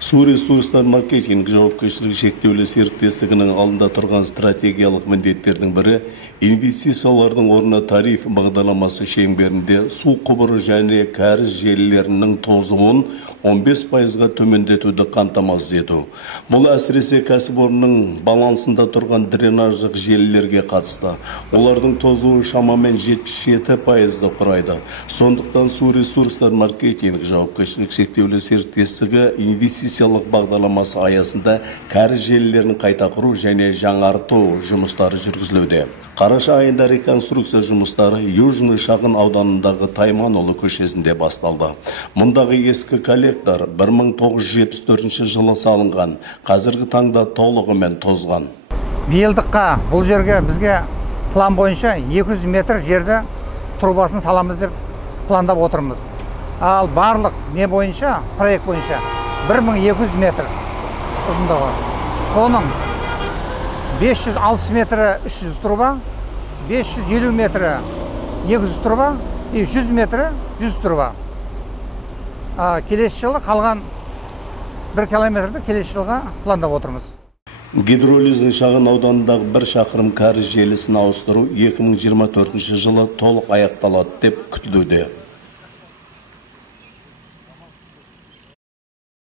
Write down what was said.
Су ресурстар маркетинг жауапкершілігі шектеулі серіктестігінің алдында тұрған стратегиялық міндеттердің бірі инвестициялардың орнына тариф бағдарламасы шеңберінде су құбыры және кәріз желілерінің тозуын 15%-ға төмендетуді қамтамасыз ету. Бұл әсіресе кәсіпорынның балансында тұрған дренаждық желілерге қатысты. Олардың тозуы шамамен 77%-ды құрайды. Сондықтан су ресурстар маркетинг жауапкершілігі шектеулі серіктестігі инвестициялық бағдарламасы аясында кәріз желілерін қайта құру және жаңарту жұмыстары жүргізілуде. Қараша айында реконструкция жұмыстары Южный шағын ауданындағы Тайманұлы көшесінде басталды. Мұндағы ескі коллектор 1974 жылы салынған, қазіргі таңда толығымен тозған. Биылдыққа бұл жерге бізге план бойынша 200 метр жерді трубасын саламыз деп пландап отырмыз. Ал барлық не бойынша, проект бойынша 1200 метр ұзындығы. Соның 560 метрі 300 труба, 550 метрі 200 труба, 100 метрі 100 труба. Келесі жылы қалған 1 километрді келесі жылға пландап отырмыз. Гидролиздің шағын ауданындағы 1 шақырым кәріз желісін ауыстыру 2024 жылы толық аяқталады деп күтілуде.